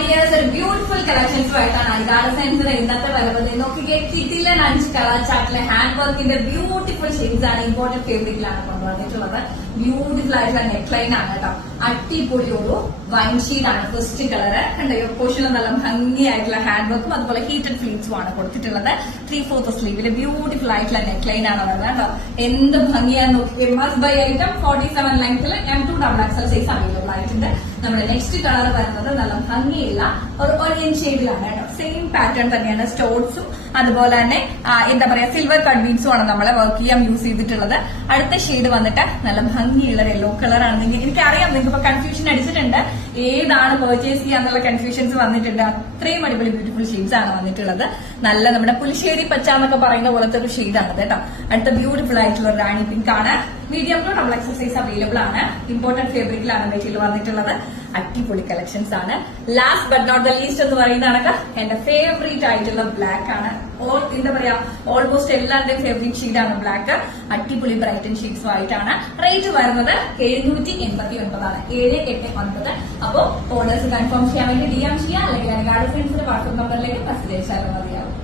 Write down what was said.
Dears, ഒരു beautiful കളക്ഷൻസുമായിട്ടാണ് ഐഡാല സെൻസിന് ഇന്നത്തെ വരുന്നത്. നോക്കിക്കേ, കിറ്റിലൻ 5 കളർ ചാർട്ടിലെ ഹാൻഡ് വർക്കിന്റെ ബ്യൂട്ടിഫുൾ ഷെയ്ഡ്സ് ആണ് ഇമ്പോർട്ടന്റ് ഫേബ്രിക്കിലാണ് കൊണ്ടുവന്നിട്ടുള്ളത്. ബ്യൂട്ടിഫുൾ ആയിട്ടുള്ള നെക്ക് ലൈൻ ആണ് കേട്ടോ. അടിപൊളി ഒരു വൈൻ ഷീഡാണ് ഫസ്റ്റ് കളറ്. കണ്ടോ, പോർഷനിൽ നല്ല ഭംഗിയായിട്ടുള്ള ഹാൻഡ് വർക്കും അതുപോലെ ഹീറ്റഡ് ഫ്ലീറ്റ്സും ആണ് കൊടുത്തിട്ടുള്ളത്. 3/4 സ്ലീവില് ബ്യൂട്ടിഫുൾ ആയിട്ടുള്ള നെക്ക് ലൈൻ ആണ് വരുന്നത് കേട്ടോ. എന്ത് ഭംഗിയാന്ന് നോക്കിക്കേ. മസ്റ്റ് ബൈ ഐറ്റം 47 ലെങ്ത്തിൽ M2 XXL സൈസ് അവൈലബിൾ ആയിട്ടുണ്ട്. നമ്മുടെ നെക്സ്റ്റ് കളർ വരുന്നത് നല്ല ഭംഗിയുള്ള ഒരു ഒനിയൻ ഷെയ്ഡിലാണ് കേട്ടോ. സെയിം പാറ്റേൺ തന്നെയാണ്. സ്റ്റോൺസും അതുപോലെ തന്നെ എന്താ പറയാ സിൽവർ കട്ട് ബീഡ്സും ആണ് നമ്മളെ വർക്ക് ചെയ്യാൻ യൂസ് ചെയ്തിട്ടുള്ളത്. അടുത്ത ഷെയ്ഡ് വന്നിട്ട് നല്ല ഭംഗിയുള്ള യെല്ലോ കളർ ആണ്. എനിക്കറിയാം നിങ്ങൾക്ക് ഇപ്പൊ കൺഫ്യൂഷൻ അടിച്ചിട്ടുണ്ട്, ഏതാണ് പർച്ചേസ് ചെയ്യാന്നുള്ള കൺഫ്യൂഷൻസ് വന്നിട്ടുണ്ട്. അത്രയും അടിപൊളി ബ്യൂട്ടിഫുൾ ഷെയ്ഡ്സ് ആണ് വന്നിട്ടുള്ളത്. നല്ല നമ്മുടെ പുളിശ്ശേരി പച്ച എന്നൊക്കെ പറയുന്ന പോലത്തെ ഒരു ഷെയ്ഡാണ് കേട്ടോ. അടുത്ത ബ്യൂട്ടിഫുൾ ആയിട്ടുള്ള ഒരു റാണി പിങ്ക് ആണ്. Medium to XXL size available ആണ്. ഇമ്പോർട്ടന്റ് ഫേബ്രിക്കിലാണ് മെറ്റീരിയൽ വന്നിട്ടുള്ളത്. അടിപൊളി കളക്ഷൻസ് ആണ്. Last but not the least എന്ന് പറയുന്നതാണ് എന്റെ ഫേവറേറ്റ് ആയിട്ടുള്ള ബ്ലാക്ക് ആണ്. എന്താ പറയാ, ഓൾമോസ്റ്റ് എല്ലാവരുടെയും ഫേവറേറ്റ് ഷെയ്ഡാണ് ബ്ലാക്ക്. അടിപൊളി ബ്രൈറ്റൻ ഷെയ്ഡ്സും ആയിട്ടാണ്. റേറ്റ് വരുന്നത് 789 ആണ്. 789. അപ്പോ ഓർഡേഴ്സ് കൺഫേം ചെയ്യാൻ വേണ്ടി DM ചെയ്യാം, അല്ലെങ്കിൽ ഐഡാല സെൻസിന്റെ വാട്സ്ആപ്പ് നമ്പറിലേക്ക് മെസ്സേജ് അയച്ചാലും മതിയാവും.